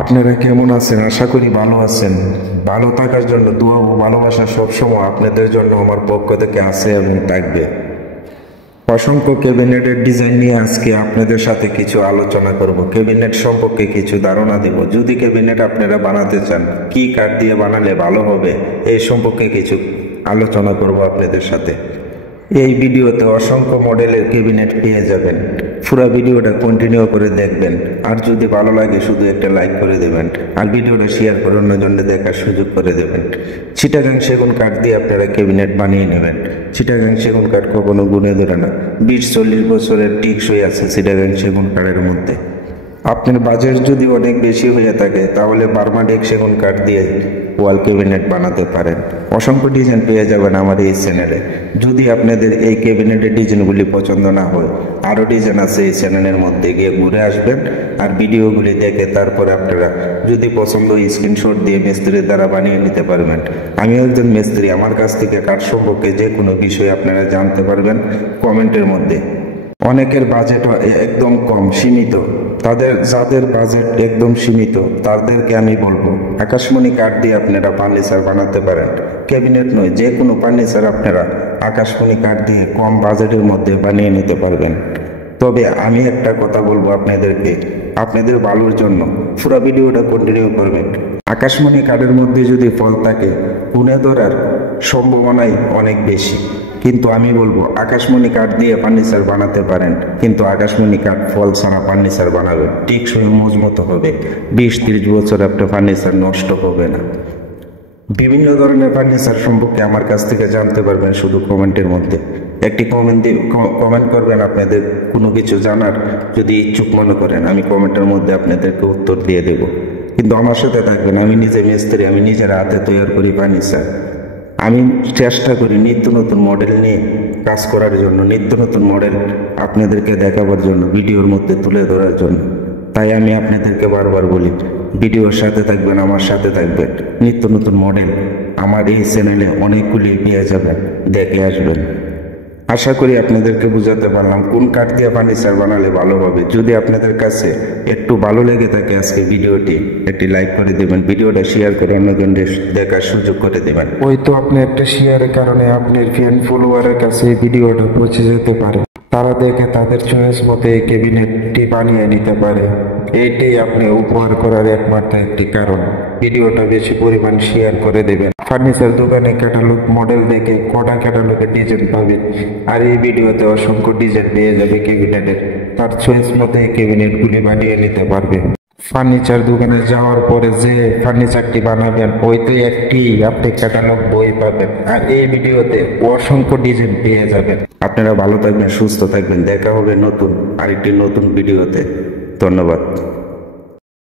আপনারা কেমন আছেন? আশা করি ভালো আছেন। ভালো থাকার জন্য দোয়া ও ভালোবাসা সবসময় আপনাদের জন্য আমার পক্ষ থেকে আছে এবং থাকবে। অসংখ্য ক্যাবিনেটের ডিজাইন নিয়ে আজকে আপনাদের সাথে কিছু আলোচনা করব। ক্যাবিনেট সম্পর্কে কিছু ধারণা দেব। যদি ক্যাবিনেট আপনারা বানাতে চান, কি কাঠ দিয়ে বানালে ভালো হবে এই সম্পর্কে কিছু আলোচনা করব আপনাদের সাথে। এই ভিডিওতে অসংখ্য মডেলের ক্যাবিনেট পেয়ে যাবেন। পুরো ভিডিওটা কন্টিনিউ করে দেখবেন। আর যদি ভালো লাগে শুধু একটা লাইক করে দেবেন, আর ভিডিওটা শেয়ার করে অন্যজন দেখার সুযোগ করে দেবেন। চিটাগাং সেগুন কাঠ দিয়ে আপনারা ক্যাবিনেট বানিয়ে নেবেন। চিটাগাং সেগুন কাঠ কখনো গুনে ধরে না। 20-40 বছরের টিকসই আছে চিটাগাং সেগুন কাঠের মধ্যে। আপনার বাজেট যদি অনেক বেশি হয়ে থাকে তাহলে বার্মাডেক সেগুন কাঠ দিয়ে ওয়াল ক্যাবিনেট বানাতে পারেন। অসংখ্য ডিজাইন পেয়ে যাবেন আমার এই চ্যানেলে। যদি আপনাদের এই ক্যাবিনেটের ডিজাইনগুলি পছন্দ না হয়, আরও ডিজাইন আছে এই চ্যানেলের মধ্যে, গিয়ে ঘুরে আসবেন আর ভিডিওগুলি দেখে তারপরে আপনারা যদি পছন্দ স্ক্রিনশট দিয়ে মিস্ত্রির দ্বারা বানিয়ে নিতে পারবেন। আমি একজন মিস্ত্রি, আমার কাছ থেকে কাঠ সম্পর্কে যে কোনো বিষয় আপনারা জানতে পারবেন কমেন্টের মধ্যে। অনেকের বাজেট একদম কম, সীমিত। যাদের বাজেট একদম সীমিত তাদেরকে আমি বলবো আকাশমণি কাঠ দিয়ে আপনারা ফার্নিচার বানাতে পারেন। ক্যাবিনেট নয়, যে কোনো ফার্নিচার আপনারা আকাশমণি কাঠ দিয়ে কম বাজেটের মধ্যে বানিয়ে নিতে পারবেন। তবে আমি একটা কথা বলবো আপনাদেরকে, আপনাদের ভালোর জন্য পুরো ভিডিওটা কন্টিনিউ করবেন। আকাশমণি কাঠের মধ্যে যদি ফল থাকে, গুণে ধরার সম্ভাবনাই অনেক বেশি। কিন্তু আমি বলবো আকাশমণি কাঠ দিয়ে ফার্নিচার বানাতে পারেন, কিন্তু আকাশমণি কাঠ ফল ছাড়া ফার্নিচার বানাবেন, টেকসই মজবুত হবে। 20-30 বছর আপনার ফার্নিচার নষ্ট হবে না। বিভিন্ন ধরনের ফার্নিচার সম্পর্কে আমার কাছ থেকে জানতে পারবেন শুধু কমেন্টের মধ্যে। একটি কমেন্ট করবেন আপনাদের কোনো কিছু জানার যদি ইচ্ছুক মনে করেন, আমি কমেন্টের মধ্যে আপনাদেরকে উত্তর দিয়ে দেব। কিন্তু আমার সাথে থাকবেন। আমি নিজে মিস্ত্রি, আমি নিজের হাতে তৈরি করি ফার্নিচার। আমি চেষ্টা করি নিত্য নতুন মডেল নিয়ে কাজ করার জন্য, নিত্য নতুন মডেল আপনাদেরকে দেখাবার জন্য, ভিডিওর মধ্যে তুলে ধরার জন্য। তাই আমি আপনাদেরকে বারবার বলি ভিডিওর সাথে থাকবেন, আমার সাথে থাকবেন। নিত্য নতুন মডেল আমার এই চ্যানেলে অনেকগুলি পেয়ে যাবেন, দেখে আসবেন। আশা করি আপনাদেরকে বুঝাতে পারলাম কোন কাঠ দিয়ে ফার্নিচার বানালে ভালো হবে। যদি আপনাদের কাছে একটু ভালো লেগে থাকে আজকে ভিডিওটি, একটি লাইক করে দেবেন, ভিডিওটা শেয়ার করে অন্যজনদের দেখার সুযোগ করে দেবেন। হয়তো আপনি একটা শেয়ারের কারণে আপনার ফ্যান ফলোয়ারের কাছে এই ভিডিওটা পৌঁছে যেতে পারে। তারা দেখে তাদের চয়েস মতো এই ক্যাবিনেটটি বানিয়ে নিতে পারে। এইটাই আপনি উপহার করার একমাত্র একটি কারণ। ভিডিওটা বেশি পরিমাণ শেয়ার করে দেবেন। ফার্নিচার দোকানে ক্যাটালগ মডেল দেখে কটা ক্যাটালগের ডিজাইন পাবেন, আর এই ভিডিওতে অসংখ্য ডিজাইন পেয়ে যাবে ক্যাবিনেটের। তার চয়েস মতো এই ক্যাবিনেটগুলি বানিয়ে নিতে পারবে। ফার্নিচার দোকানে যাওয়ার পরে যে ফার্নিচারটি বানাবেন ওইতে একটি আপনি ক্যাটালগ বই পাবেন, আর এই ভিডিওতে অসংখ্য ডিজাইন পেয়ে যাবেন। আপনারা ভালো থাকবেন, সুস্থ থাকবেন। দেখা হবে নতুন আরেকটি নতুন ভিডিওতে। ধন্যবাদ।